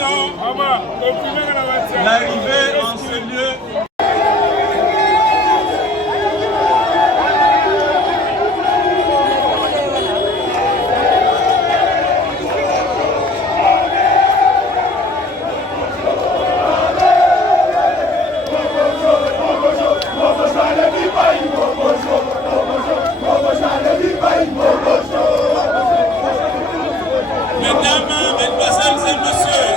annonçons l'arrivée en ce lieu. Mesdames, mesdemoiselles et messieurs,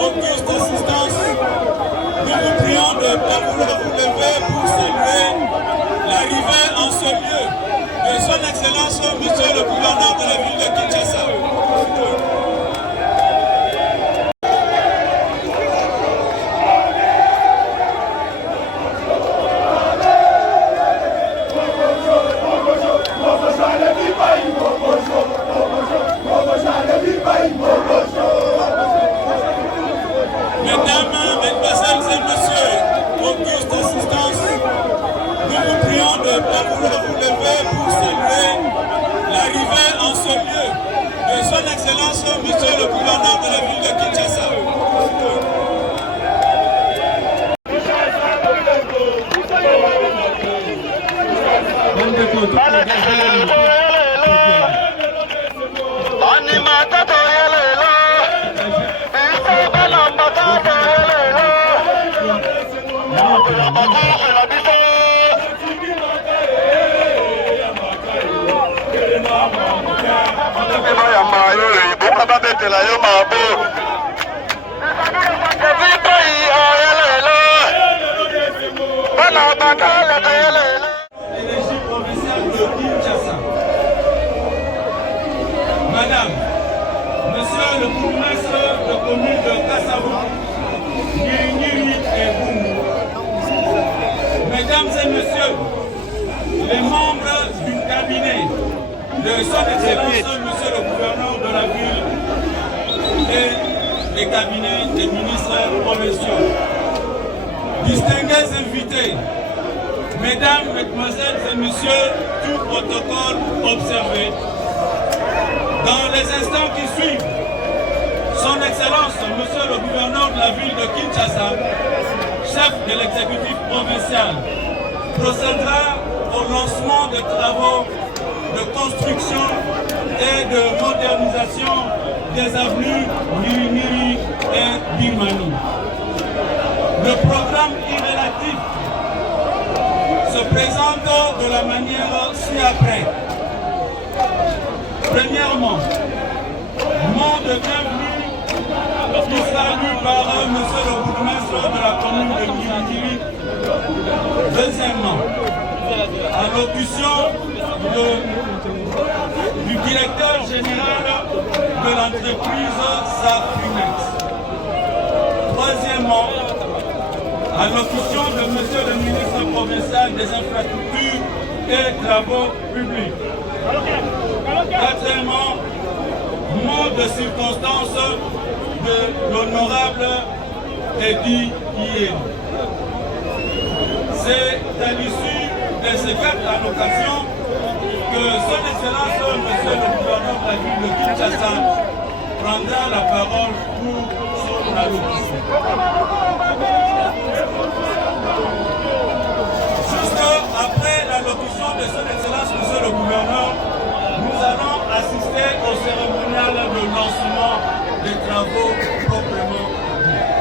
auguste assistance, nous vous prions de ne pas vouloir vous lever pour saluer l'arrivée en ce lieu de son Excellence, Monsieur le gouverneur de la ville de Kinshasa. Mesdames, mesdemoiselles et messieurs, auguste assistance, nous vous prions de ne pas vouloir vous lever pour saluer l'arrivée en ce lieu de son Excellence, Monsieur le gouverneur de la ville de Kinshasa. L'énergie provinciale de Kinshasa. Madame, Monsieur le bourgmestre de commune de Kassavou, Nyiri et Boumou. Mesdames et Messieurs, les membres du cabinet de son Excellence, Monsieur le gouverneur de la ville et les cabinets des ministres provinciaux, distingués invités, Mesdames, Mesdemoiselles et Messieurs, tout protocole observé. Dans les instants qui suivent, Son Excellence, Monsieur le gouverneur de la ville de Kinshasa, chef de l'exécutif provincial, procédera au lancement des travaux de construction et de modernisation des avenues Nyiri et Birmanie. Le programme irrélatif se présente de la manière ci-après. Premièrement, mot de bienvenue qui sera lu par Monsieur le bourgmestre de la commune de Nyiri. Deuxièmement, allocution du directeur général de l'entreprise Safinex. Troisièmement, allocution de Monsieur le ministre provincial des infrastructures et travaux publics. Quatrièmement, mot de circonstance de l'honorable Eddy Ié. C'est à l'issue de ces 4 allocations que Son Excellence, Monsieur le gouverneur de la ville de Kinshasa, prendra la parole pour son allocution. Juste après l'allocution de Son Excellence, Monsieur le gouverneur, nous allons assister au cérémonial de lancement des travaux proprement dits.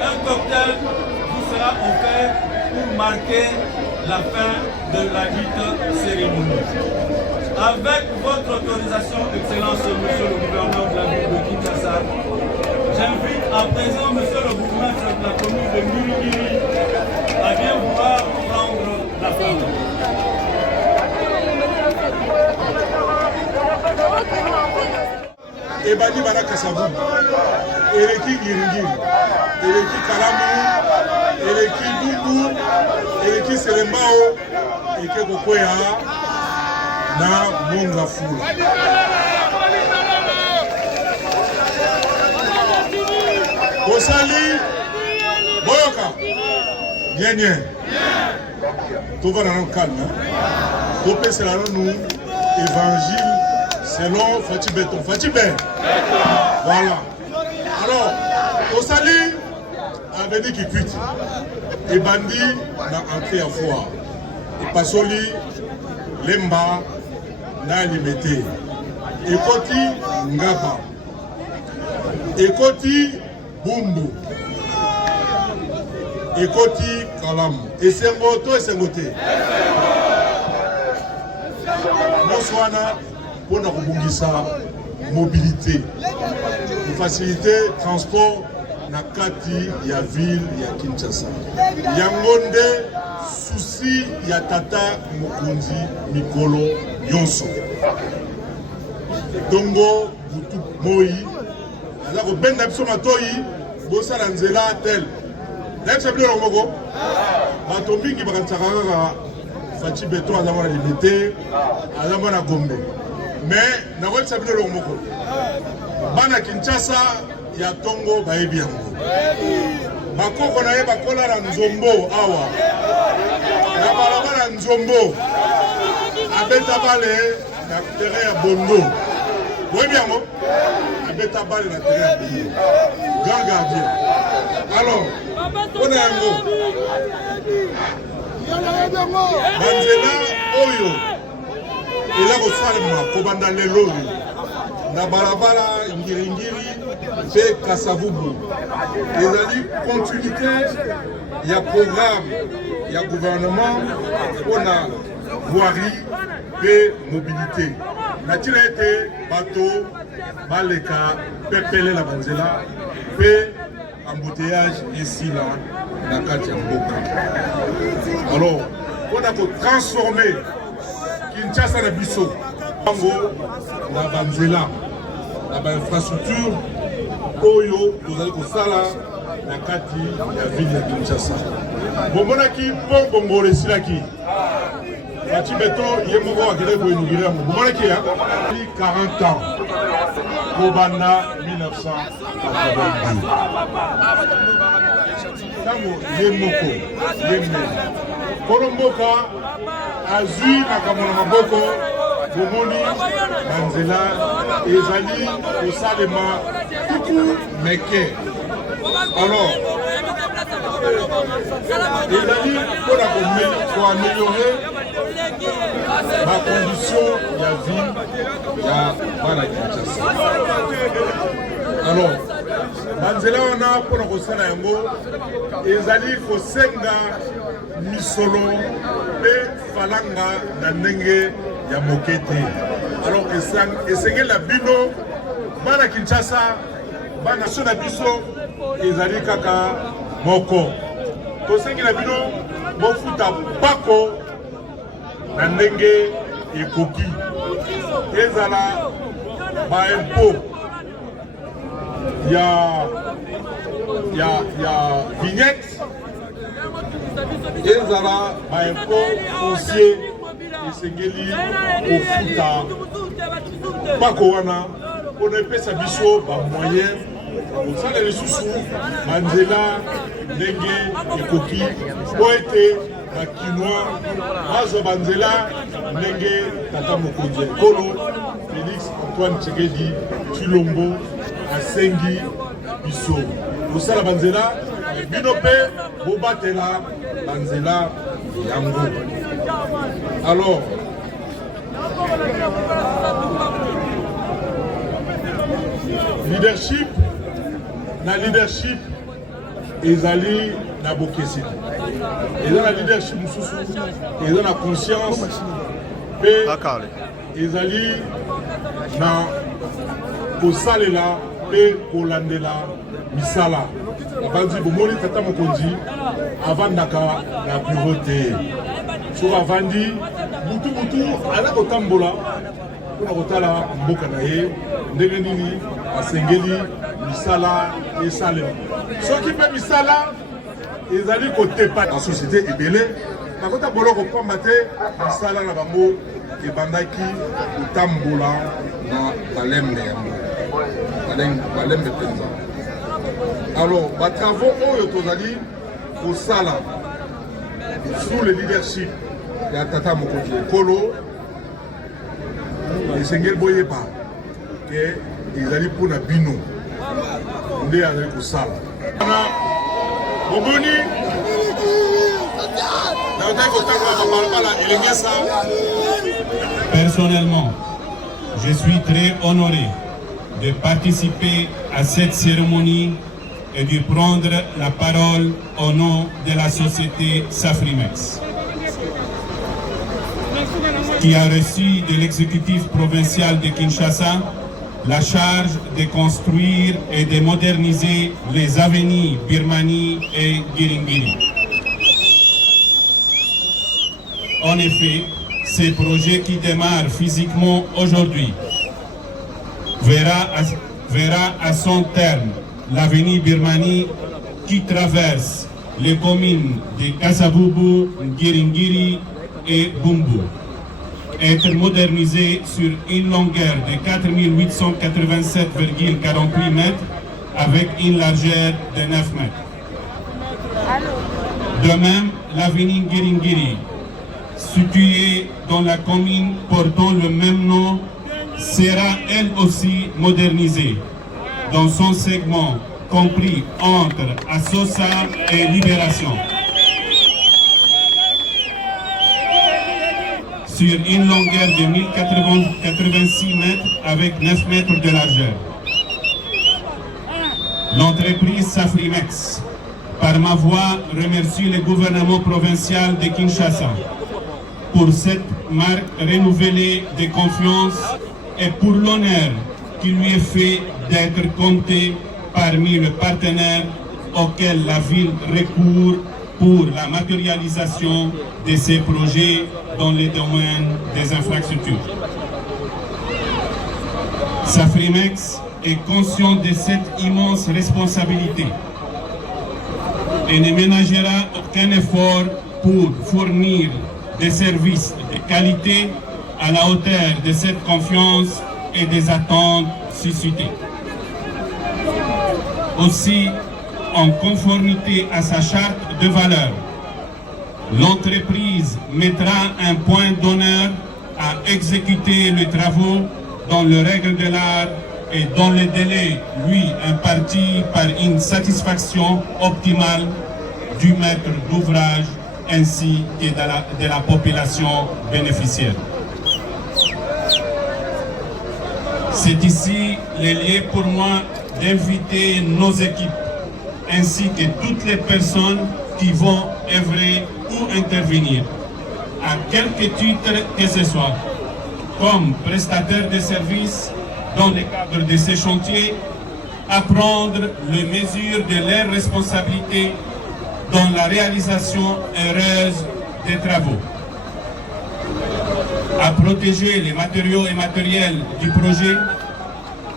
Un cocktail vous sera offert pour marquer la fin de la dite cérémonie. Avec votre autorisation, Excellence, Monsieur le gouverneur de la ville de Kinshasa, j'invite à présent Monsieur le bourgmestre de la commune de Nyiri à bien vouloir prendre la parole. Ebadi bana Kassavou, Eleki Giringiri, Eleki Kalamu, Eleki Dubu, Eleki Selembao, Eke Kokoya, na Monga Fula. Kosali, Boyoka, Bien. Tout va dans le calme. Tout peut se la nous évangile selon Fatih Béton. Fatih Béton. Voilà. Alors, Tosali avenue Kikwiti et bandi dans entrée à foire et pasoli lemba na limité et koti ngaba et koti bumbu et koti kalam et sengoto et sengoté Moswana pour nous rebongisa mobilité faciliter transport na kati ya ville ya Kinshasa yangonde souci ya tata mokonzi mikolo nyonso dongo butu moi ala ko benda biso matoyi bosala nzela tel n'exce bilo moko bato mingi bakantsaka kaka faci beton aza mwana limité aza mwana gombe mais nakoyebisa bilo moko bana Kinshasa ya tongo bayebi yango bakoko na ye bakola na nzombo awa na balabala nzombo abeta bale na terrain ya bondo oyebi yango abeta bale na terrain ya bondo grand gardien alors mpona yango banzela oyo ela kosalema kobanda lelo oyo na balabala ngiringiri mpe kasavubu ezali continuité ya programme ya gouvernement mpona voirie mpe mobilité na ntina ete bato baleka pepelela banzela mpe embouteillage esila na kati ya mboka alors mpona kotransforme Kinshasa na biso bango na banzela na bainfrastructure oyo tozali kosala na kati ya ville ya Kinshasa bomonaki pont bongo esilaki faci beton ye moko akende koinugire yango bomonaki ya 40 ans kobanda 1982 ntango ye moko ye mene kolo mboka azwi makambo na maboko bomoni banzela ezali kosalema tuku meke alors ezali mpona koameliore bacondition ya vie ya bana Kinshasa alors banzela wana mpona kosala yango ezali kosenga misolo mpe falanga na ndenge ya moke te alors esengela bino bana Kinshasa bana so na biso ezali kaka moko tosengela bino bofuta pako na ndenge ekoki ezala baimpo ya vignette ezala baimpo foncier esengeli kofuta pako wana mpona epesa biso bamoyen kosala lisusu banzela ndenge ekoki po ete bakinois bazwa banzela ndenge tata mokonzi ya ekolo Félix Antoine Tshisekedi Tshilombo asengi biso kosala banzela bino mpe bobatela banzela yango alors leadership na leadership ezali na bokeseni eza na leadership mosusu eza na conscience mpe ezali na kosalela mpe kolandela misala abanzi bomoni tata mokonzi avandaka na bureau te soki avandi butu aza kotambola mpona kotala mboka na ye ndenge nini asengeli misala esalema soki mpe misala ezali kotepa na société ebele bakota boloko pamba te misala na bango ebandaki kotambola na balembe yango balembe mpenza alors batravaux oyo tozali kosala sous le leadership ya tata mokonzi ekolo esengeli boyeba ke ezali mpona bino nde azali kosala Personnellement, je suis très honoré de participer à cette cérémonie et de prendre la parole au nom de la société Safrimex, qui a reçu de l'exécutif provincial de Kinshasa la charge de construire et de moderniser les avenues Birmanie et Giringiri. En effet, ce projet qui démarre physiquement aujourd'hui verra à son terme l'avenue Birmanie qui traverse les communes de Kasavubu, Giringiri et Bumbu être modernisée sur une longueur de 4887,48 mètres avec une largeur de 9 mètres. De même, l'avenue Giringiri, située dans la commune portant le même nom, sera elle aussi modernisée dans son segment compris entre Assosa et Libération, sur une longueur de 1086 mètres avec 9 mètres de largeur. L'entreprise Safrimex, par ma voix, remercie le gouvernement provincial de Kinshasa pour cette marque renouvelée de confiance et pour l'honneur qui lui est fait d'être compté parmi les partenaires auxquels la ville recourt pour la matérialisation de ces projets dans le domaine des infrastructures. Safrimex est conscient de cette immense responsabilité et ne ménagera aucun effort pour fournir des services de qualité à la hauteur de cette confiance et des attentes suscitées. Aussi, en conformité à sa charte de valeurs, l'entreprise mettra un point d'honneur à exécuter les travaux dans les règles de l'art et dans les délais lui impartis par une satisfaction optimale du maître d'ouvrage ainsi que de la population bénéficiaire. C'est ici le lieu pour moi d'inviter nos équipes ainsi que toutes les personnes qui vont œuvrer ou intervenir, à quelque titre que ce soit, comme prestataires de services dans le cadre de ces chantiers, à prendre les mesures de leurs responsabilités dans la réalisation heureuse des travaux, à protéger les matériaux et matériels du projet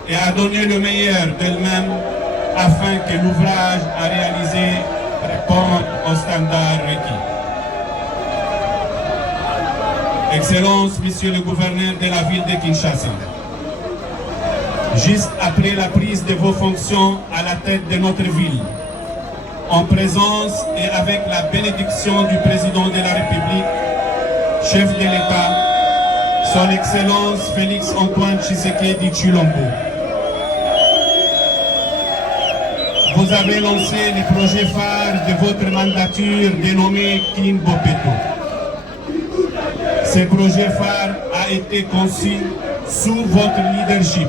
et à donner le meilleur d'elles-mêmes afin que l'ouvrage à réaliser réponde aux standards requis. Excellences, Monsieur le gouverneur de la ville de Kinshasa, juste après la prise de vos fonctions à la tête de notre ville, en présence et avec la bénédiction du président de la République, chef de l'État, son Excellence Félix Antoine Tshisekedi Tshilombo, vous avez lancé les projets phares de votre mandature dénommé Kin Bopeto. Ce projet phare a été conçu sous votre leadership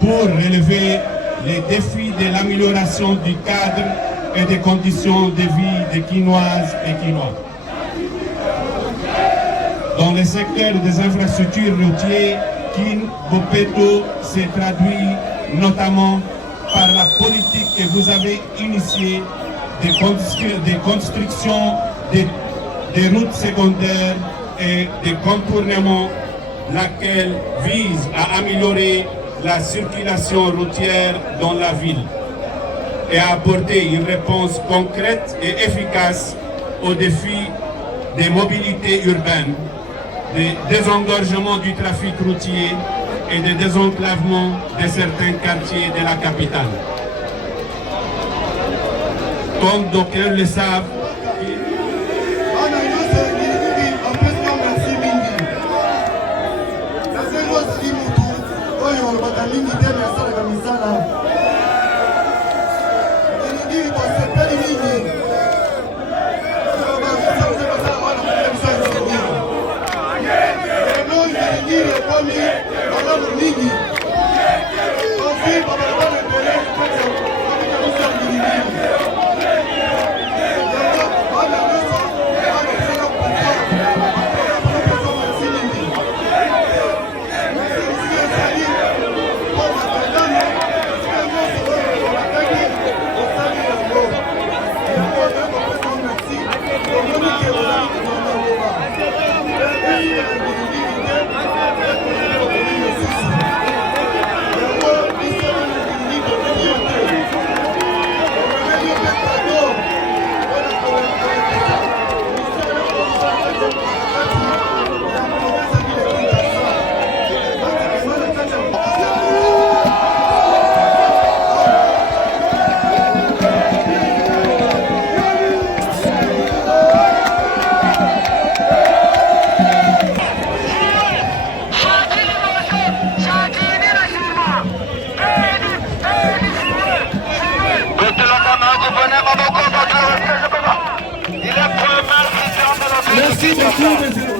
pour relever les défis de l'amélioration du cadre et des conditions de vie des Kinoises et Kinois. Dans le secteur des infrastructures routières, Kin Bopeto s'est traduit notamment par la politique que vous avez initiée de construction des routes secondaires et des contournements, laquelle vise à améliorer la circulation routière dans la ville et à apporter une réponse concrète et efficace aux défis des mobilités urbaines, des désengorgements du trafic routier et des désenclavements de certains quartiers de la capitale. Comme d'aucuns le savent, Merci beaucoup, monsieur.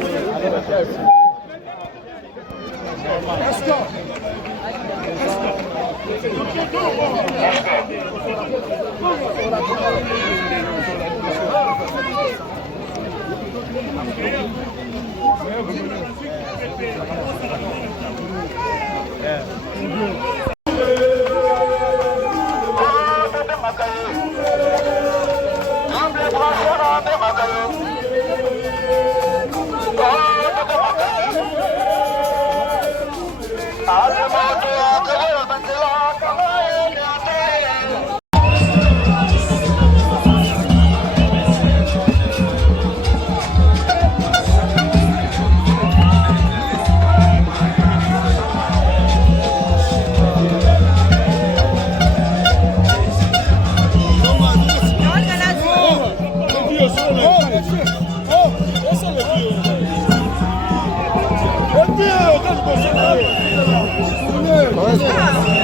Oh,